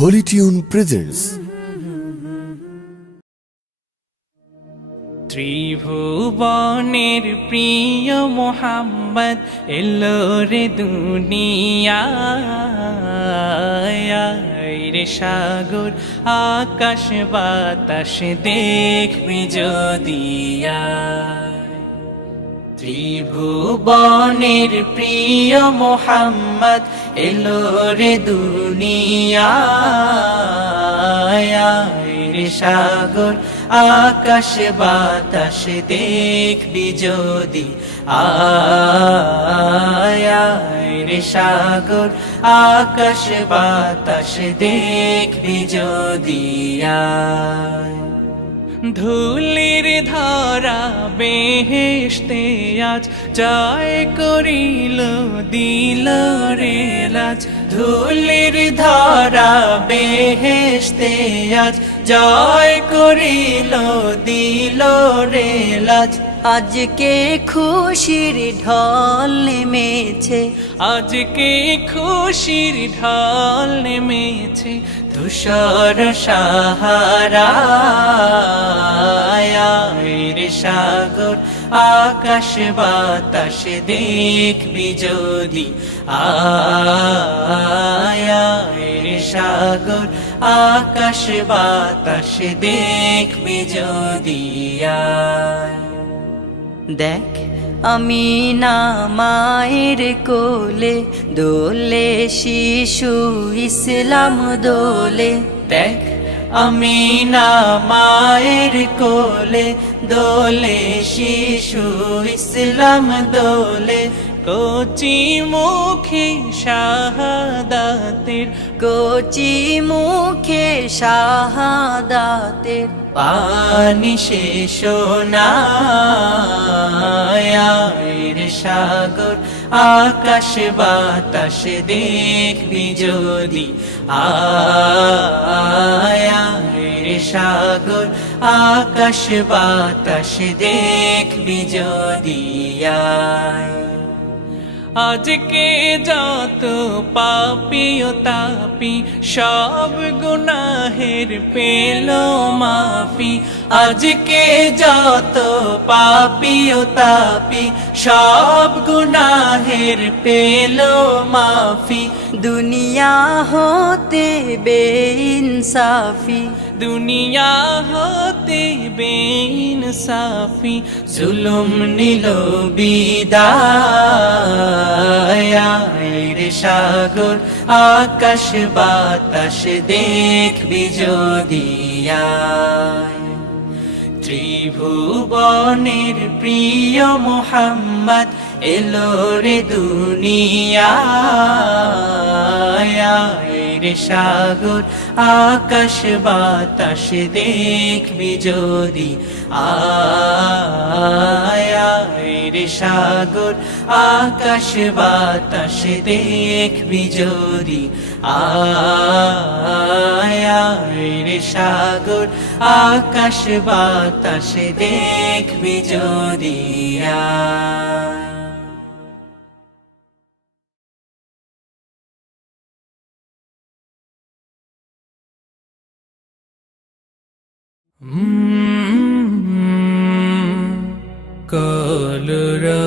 Holy Tune presents ত্রিভুবনের প্রিয় মোহাম্মদ এলো রে দুনিয়ায় রে সাগর আকাশ বাতাস দেখবি যদিয়া ত্রিভুবনের প্রিয় মোহাম্মদ এলো রে দুনিয়ায় রে সাগর আকাশ বাতাস দেখবি যদি আয় রে সাগর আকাশ বাতাস দেখবি যদি ধুলির ধরা বেহেশতে আজ জয় করিল দিল রে লাজ ধুলির ধরা বেহেশতে আজ জয় করিল দিল রে লাজ আজকে খুশির ঢল নেমেছে, আজকে খুশির ঢল নেমেছে ধূসর সাহারায় রে সাগর আকাশ বাতাস দেখবি যদি আয় রে সাগর আকাশ বাতাস দেখবি যদি দেখ আমি না মায়ের কোলে দোলে শিশু ইসলাম দোলে। দেখ আমি না মায়ের কোলে দোলে শিশু ইসলাম দোলে কচি মুখে শাহাদাতের কচি মুখে শাহাদাতের পানি শেষ রে সাগর আকাশ বাতাস দেখবি যদি আয় রে সাগর আকাশ বাতাস দেখবি যদি আজকে যত পাপী ও তাপি সব গুনাহের পেল মাফি আজকে যত পাপী ও তাপি সব গুনাহের পেল মাফি দুনিয়া হতে বেইনসাফি দুনিয়া হতে বেইনসাফি জুলুম নিল বিদায় রে সাগর আকাশ বাতাস দেখবি যদি ত্রিভুবনের প্রিয় মোহাম্মদ এলো রে দুনিয়ায় রে সাগর আকাশ বাতাস দেখবি যদি আয় রে সাগর আকাশ বাতাস দেখবি যদি আয় রে সাগর আকাশ বাতাস দেখবি যদি কলরা